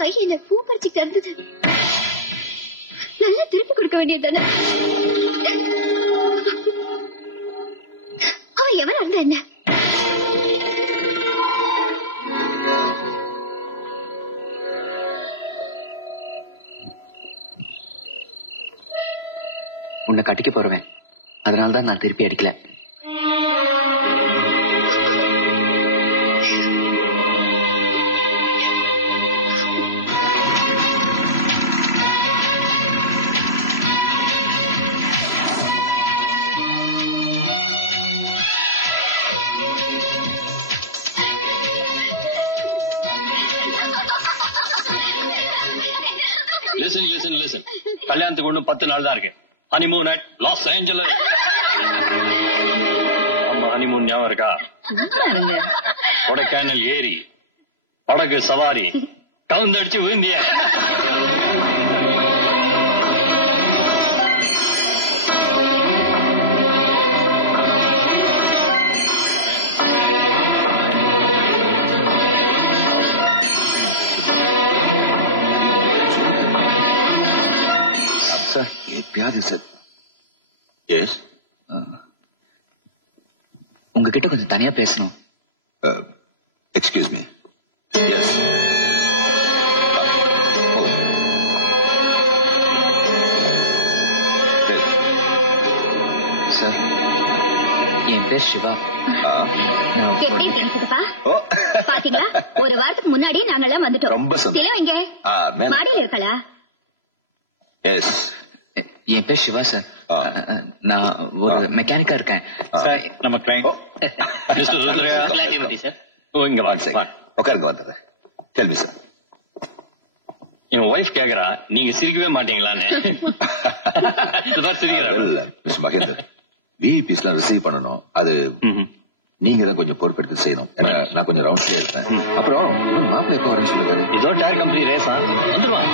கை என்ன பூ பறிச்சு தந்தது. நல்லா திருப்பி கொடுக்க வேண்டியதுதானே. அவன் எவனா இருந்தா என்ன? உன்னை கட்டிக்க போறவேன், அதனாலதான் நான் திருப்பி அடிக்கல. கல்யாணத்துக்கு ஒண்ணு 10 நாள் தான் இருக்கு. Honeymoon at Los Angeles. நம்ம ஹனிமூன் ஞாபகம் இருக்கா? கொடைக்கானல் ஏரி, படகு சவாரி, கவுந்தடிச்சு விழுந்திய. உங்ககிட்ட கொஞ்சம் தனியா பேசணும். Excuse me. சார், என் பேர் சிவா. பாத்தீங்களா, ஒரு வாரத்துக்கு முன்னாடி நாங்கெல்லாம் வந்துட்டோம். ரொம்ப இங்க மாடியில் இருக்கலா? என் பேர் சிவா சார். நான் ஒரு மெக்கானிக்கா இருக்கேன். நம்ம கிளைண்ட் இங்க உட்காருங்க. வந்தது கேள்வி சார். என் ஒய்ஃப் கேக்குறா, நீங்க சிரிக்கவே மாட்டீங்களான்னு. மிஸ் மகேந்தர், விஐபிஸ் எல்லாம் ரிசீவ் பண்ணணும். அது நீங்க தான் கொஞ்சம் பொறுப்பெடுத்து செய்யணும். நான் கொஞ்சம் ரவுண்ட்ஸ்ல இருப்பேன். அப்புறம் மாப்பிள்ளை எப்போ வரேன்னு சொல்லுவாரு. இதோ டயர் கம்பெனி ரேஸா வந்துருவான்.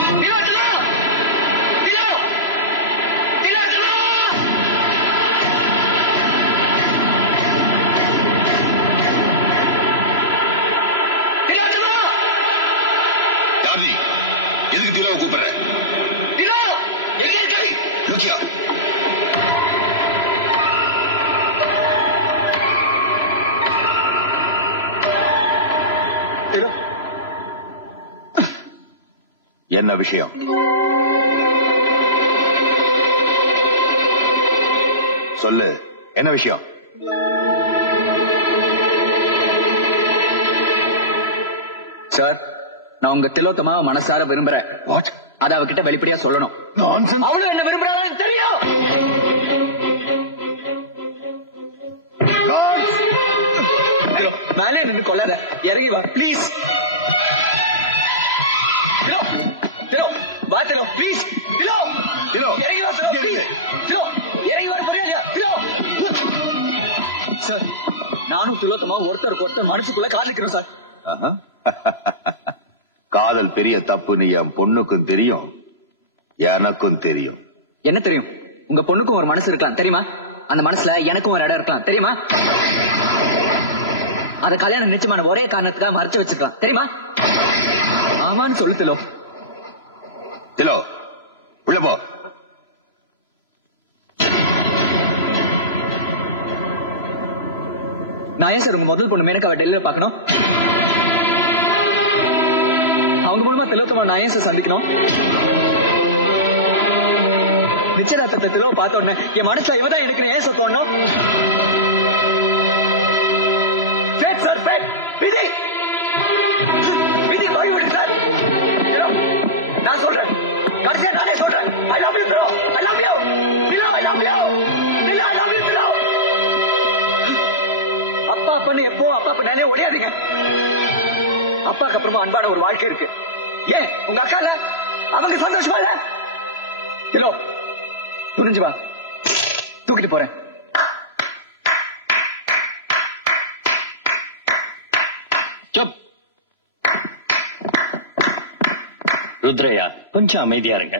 எதுக்கு திலாவை கூப்பிடுற? என்ன விஷயம்? சொல்லு, என்ன விஷயம்? சார், நான் உங்க திலோத்தமா மனசார விரும்புறேன். அத அவகிட்ட வெளிப்படையா சொல்லணும். அவளும் என்ன விரும்புறான்னு தெரியும். மேலே நின்று கொள்ளாத, இறங்கி வா பிளீஸ். வா திலோ பிளீஸ். இறங்கி வா திலோ பிளீஸ். இறங்கி வர போறியா? சார், நானும் திலோத்தமா ஒருத்தருக்கு ஒருத்தர் மனசுக்குள்ள காதலிக்கிறோம் சார். காதல் பெரிய தப்புன்னு என் பொண்ணுக்கும் தெரியும், எனக்கும் தெரியும். என்ன தெரியும்? உங்க பொண்ணுக்கும் ஒரு மனசு இருக்கலாம் தெரியுமா? அந்த மனசுல எனக்கும் ஒரு இடம் இருக்கலாம் தெரியுமா? அத கல்யாணம் நிச்சயமான ஒரே காரணத்துக்காக மறைச்சு வச்சிருக்கலாம் தெரியுமா? ஆமான்னு சொல்லு திலோ. திலோ, உள்ள போ. நான் ஏன் சார் உங்க முதல் பொண்ணு மேனக்காவை டெல்லியில பாக்கணும்? அவங்க மூலமா திலோத்தமா நான் ஏன் சார் சந்திக்கணும்? நிச்சயதார்த்தத்தை திலோ பார்த்த உடனே என் மனசுல இவதான் எனக்கு ஏன் சார் தோணும்? சார் விதி விதி போய்விடு சார். நான் சொல்றேன், கடைசியா நானே சொல்றேன். I love you திலோ. I love you. திலோ, I love you. திலோ, I love you திலோ. அப்பா பண்ணு எப்போ அப்பா பண்ணே ஓடியாதீங்க. அப்பாக்கு அப்புறமா அன்பான ஒரு வாழ்க்கை இருக்கு. ஏன் உங்க அக்கா இல்ல? அவங்க சந்தோஷமா இல்ல? திலோ, புரிஞ்சு வா, தூக்கிட்டு போறேன். ருத்ரையா, கொஞ்சம் அமைதியா இருங்க.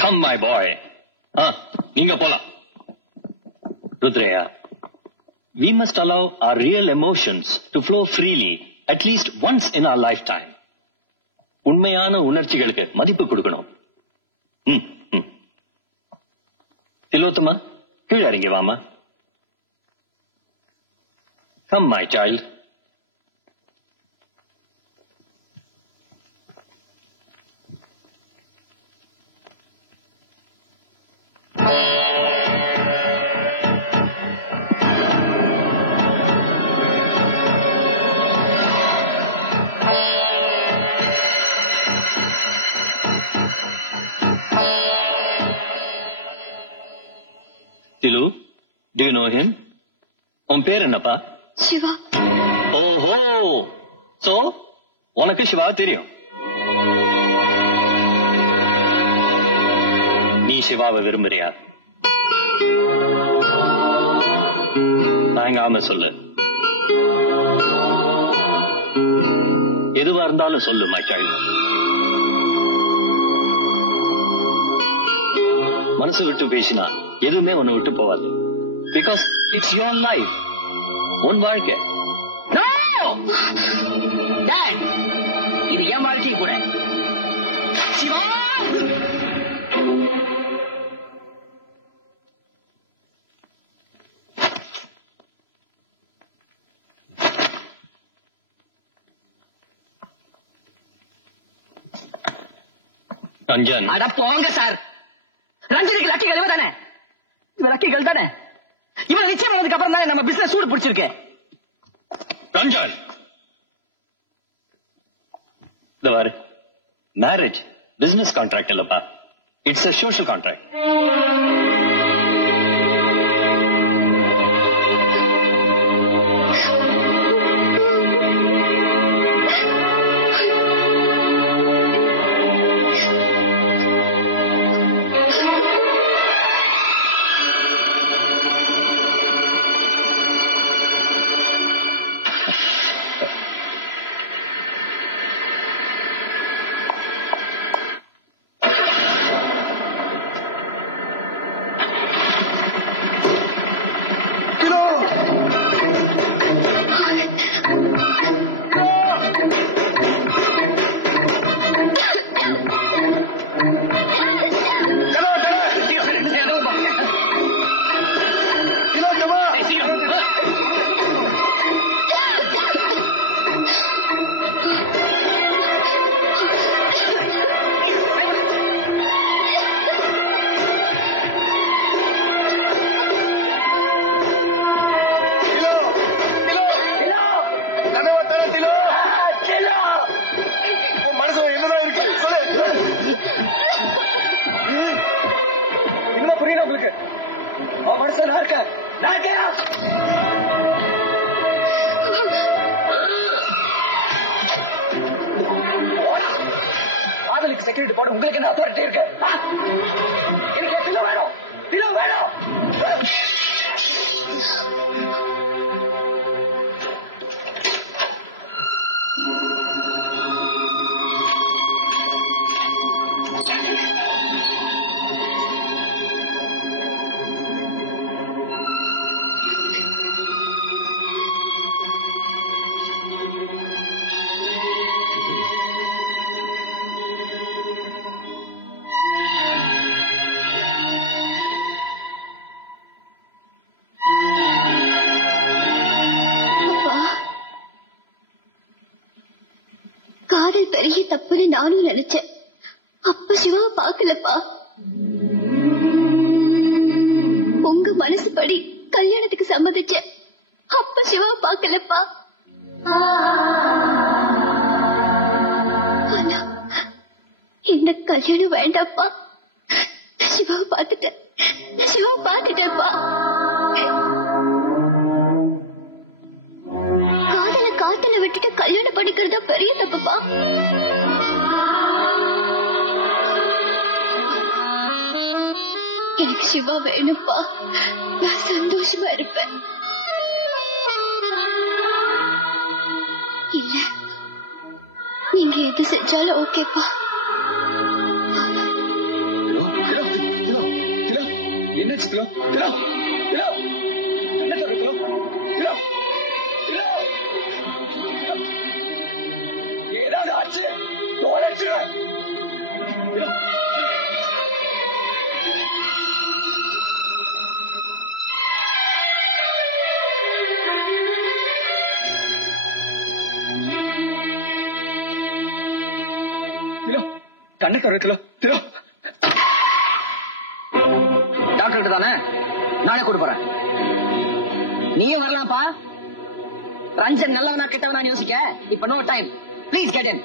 Come my boy. நீங்க போலாம். Rudraiah, we must allow our real emotions to flow freely at least once in our lifetime. உண்மையான உணர்ச்சிகளுக்கு மதிப்பு கொடுக்கணும். திலோத்தமா, கீழே இறங்கி வாமா. Come, my child. Tilu, do you know him? உன் பேர் என்னப்பா? சிவா. ஓஹோ, சோ உனக்கு சிவா தெரியும். நீ சிவாவை விரும்புறியா? தயங்காம சொல்லு. எதுவா இருந்தாலும் சொல்லு மை சைல்ட். மனசு விட்டு பேசினா எதுவுமே ஒன்னு விட்டு போவாது. பிகாஸ் இட்ஸ் யுவர் லைஃப், உன் வாழ்க்கை. இது என் வாழ்க்கை கூட. சிவா, ரஞ்சன். அட போங்க சார். ரஞ்சனுக்கு லக்கிகள் இவ தானே? இவ லக்கிகள் தானே? இவன் நிச்சயம் பண்ணதுக்கு அப்புறம் தானே நம்ம பிசினஸ் சூடு பிடிச்சிருக்கு. ரஞ்சன், இந்த பாரு, மேரேஜ் பிசினஸ் கான்ட்ராக்ட் இல்லப்பா, இட்ஸ் a social contract. காதலுக்கு செக்யூரிட்டி போட உங்களுக்கு என்ன அத்தாரிட்டி இருக்கு? எனக்கு திலோ வேணும், திலோ வேணும். காதல் பெரிய தப்புன்னு நானும் நினைச்சேன். அப்ப சிவா பாக்கலப்பா. உங்க மனசுப்படி கல்யாணத்துக்கு சம்மதிச்சேன். அப்ப சிவா பாக்கலப்பா. ஆனா இந்த கல்யாணம் வேண்டாப்பா. சிவா பாத்துட்டேன், சிவா பாத்துட்டேன்ப்பா. காதல விட்டுட்டு கல்யாணம் பண்ணிக்கிறதா பெரிய தப்புப்பா. எனக்கு சிவா வேணும்ப்பா. நான் சந்தோஷமா இருப்பேன். இல்ல, நீங்க எது செஞ்சாலும் ஓகேப்பா. என்ன ஏதாவது ஆச்சு தொலைச்சிருவேன். கண்ணு தரத்துல டாக்டர் தானே, நானே கூட்டு போறேன். நீயும் வரலாம்ப்பா. ரஞ்சன் நல்லவனா கெட்டவனா யோசிக்க இப்ப no time. Please get in.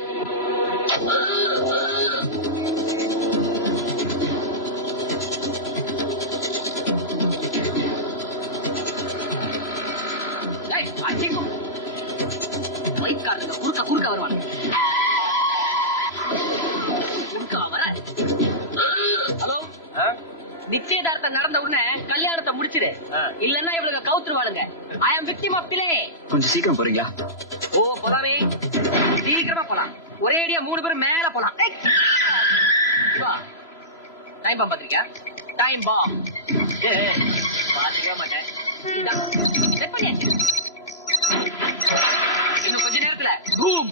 குறுக்க குறுக்க வருவாங்க. ஹலோ, நிச்சயதார்த்தம் நடந்த உடனே கல்யாணத்தை முடிச்சிடு, இல்லன்னா இவளுக்கு கவுத்துருவாளுங்க. ஐ அம் விக்டிம் ஆஃப் டிலே. கொஞ்சம் சீக்கிரம் போறீங்களா? ஓ போலாமே, சீக்கிரமா போலாம். ஒரே ஐடியா 3 பேரும் மேல போலாம். டைம் பாம் பாத்திருக்கியா? டைம் பாம் பாத்துக்க மாட்டேன். இன்னும் கொஞ்ச நேரத்துல பூம்.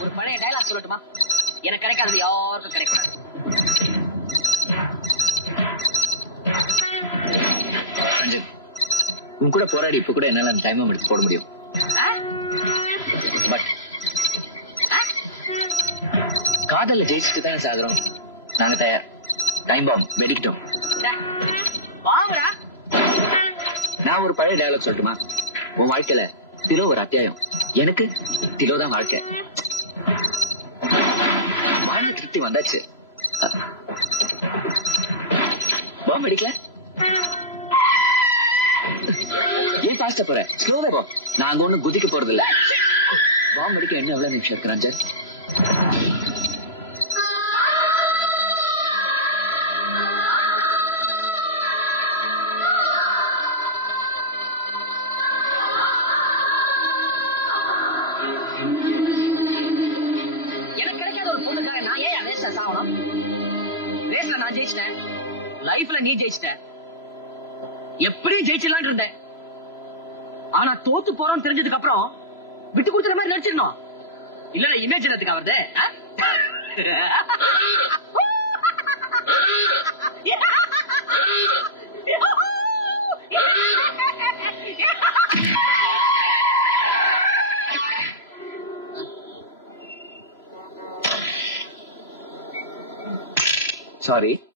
ஒரு பழைய டயலாக் சொல்லட்டுமா? எனக்கு கிடைக்காதது யாருக்கும் கிடைக்கூடாது. ரஞ்சன், உன் கூட போராடி இப்ப கூட என்னால டைம் எடுத்து போட முடியும். பட் காதல்ல ஜெயிச்சுட்டு தானே சாகுறோம். நாங்க தயார். டைம் பாம் வெடிக்கிட்டோம். வாங்கடா. நான் ஒரு பழைய டயலாக் சொல்லட்டுமா? உன் வாழ்க்கையில திலோ ஒரு அத்தியாயம், எனக்கு திலோ தான் வாழ்க்கை. மன திருப்தி வந்தாச்சு. பாம் வெடிக்கல. ஏன் பாஸ்டா போற? ஸ்லோவா போ. நாங்க ஒண்ணும் குதிக்க போறது இல்ல. பாம் வெடிக்க என்ன எவ்வளவு நிமிஷம் இருக்கு ரஞ்சன்? எனக்கு கிடைக்காத ஒரு பொண்ணுக்காக நான் ஏன் ரேஸ்ல சாகணும்? ரேஸ்ல நான் ஜெயிச்சிட்டேன், லைஃப்ல நீ ஜெயிச்சிட்ட. எப்படியும் ஜெயிச்சிடலான் இருந்தேன். ஆனா தோத்து போறோம் தெரிஞ்சதுக்கு அப்புறம் விட்டு கொடுத்துற மாதிரி நடிச்சிடணும். இல்ல இமேஜ் என்னத்துக்கு வருது? சாரி.